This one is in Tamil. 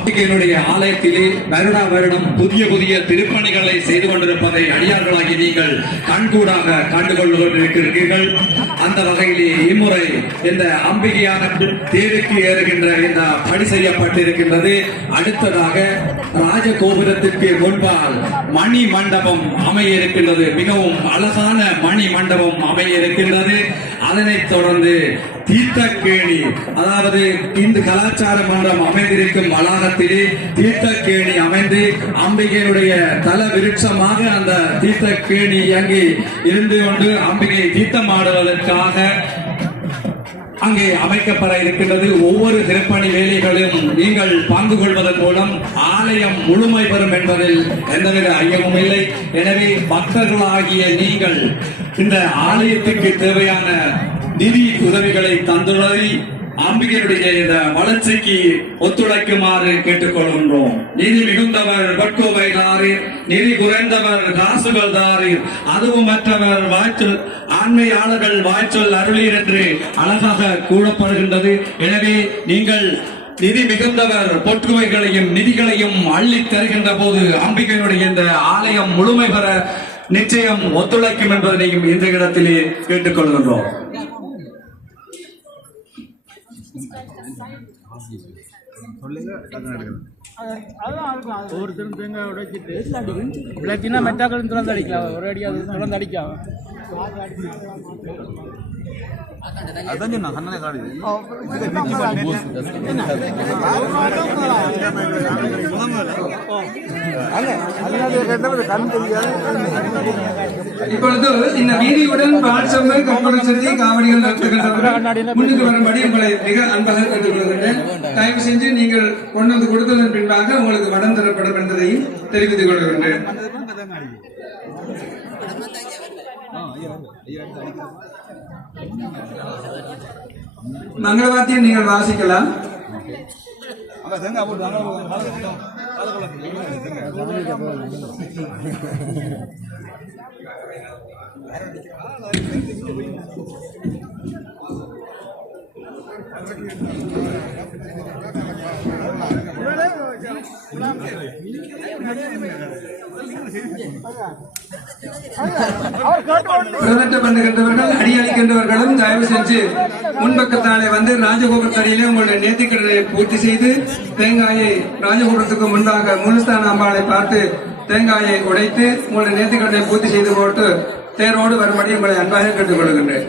அம்பிகையினுடைய ஆலயத்திலே வருடா வருடம் புதிய புதிய திருப்பணிகளை செய்து கொண்டிருப்பதை அடியார்களாகி நீங்கள் கண்கூடாக கண்டுகொண்டிருக்கிறீர்கள். அந்த வகையிலே இம்முறை இந்த அம்பிகையான தேருக்கு ஏறுகின்ற இந்த பணி செய்யப்பட்டிருக்கின்றது. அடுத்ததாக ராஜகோபுரத்திற்கு முன்பால் மணி மண்டபம் அமைய இருக்கின்றது. மிகவும் அழகான மணி மண்டபம் அமைய இருக்கின்றது. அதனைத் தொடர்ந்து தீர்த்தக்கேணி, அதாவது இந்து கலாச்சார மன்றம் அமைந்திருக்கும் வளாகத்திலே தீர்த்தக்கேணி அமைந்து அம்பிகையினுடைய தல விருட்சமாக அந்த தீர்த்தக்கேணி அங்கே இருந்து கொண்டு அம்பிகை தீர்த்தமாடுவதற்காக அங்கே அமைக்கப்பட இருக்கின்றது. ஒவ்வொரு திருப்பணி வேலைகளும் நீங்கள் பங்கு கொள்வதன் மூலம் ஆலயம் முழுமை பெறும் என்பதில் எந்தவித ஐயமும் இல்லை. எனவே பக்தர்களாகிய நீங்கள் இந்த ஆலயத்துக்கு தேவையான நிதி உதவிகளை தந்துள்ளதை அம்பிகையுடைய இந்த வளர்ச்சிக்கு ஒத்துழைக்குமாறு கேட்டுக்கொள்கின்றோம். நிதி மிகுந்தவர் பட்கோவை தாரீர், நிதி குறைந்தவர் காசுகள் தாரீர், அதுவும் மற்றவர் வாய்ச்சொல் ஆண்மையாளர்கள் வாய்ச்சொல் அருளீர் என்று அழகாக கூறப்படுகின்றது. எனவே நீங்கள் நிதி மிகுந்தவர் பொற்குவைகளையும் நிதிகளையும் அள்ளி தருகின்ற போது அம்பிகையினுடைய இந்த ஆலயம் முழுமை பெற நிச்சயம் ஒத்துழைக்கும் என்பதனையும் இந்த இடத்திலே கேட்டுக்கொள்கின்றோம். ஒவ்வொருத்தரும் தேங்காய் உடைச்சிட்டு இல்லாட்டினா மெட்டாக்கள் துறந்து அடிக்கலாம். ஒரு அடி அது துறந்து அடிக்காம அதான் சொன்னா கண்ணனை காடு இப்பொழுது இந்த வீதியுடன் பாட்சம்பை கம்பனசதி காவடிகள் நடத்துகின்றவர்கள் முன்னுக்கு வரும்படி உங்களை மிக அன்பாக கேட்டுக்கொள்கின்றேன். தயவு செஞ்சு நீங்கள் கொண்டு வந்து கொடுத்ததன் பின்பாக உங்களுக்கு வடம் தரப்படும் என்பதையும் தெரிவித்துக் கொள்கின்றேன். மங்களவாத்தியம் நீங்கள் வாசிக்கலாம். பண்ணுகின்றவர்கள் அடியளிக்கின்றவர்களும் தயவு செஞ்சு முன்பக்கத்தாலே வந்து ராஜகோபுரத்தடியிலே உங்களுடைய நேர்த்திக்கடனை பூர்த்தி செய்து தேங்காயை ராஜகோபுரத்துக்கு முன்பாக முழுஸ்தான அம்பாளை பார்த்து தேங்காயை உடைத்து உங்களுடைய நேர்த்திக்கடனை பூர்த்தி செய்து போட்டு தேரோடு வரும்படி உங்களை அன்பாக கேட்டுக் கொள்கின்றேன்.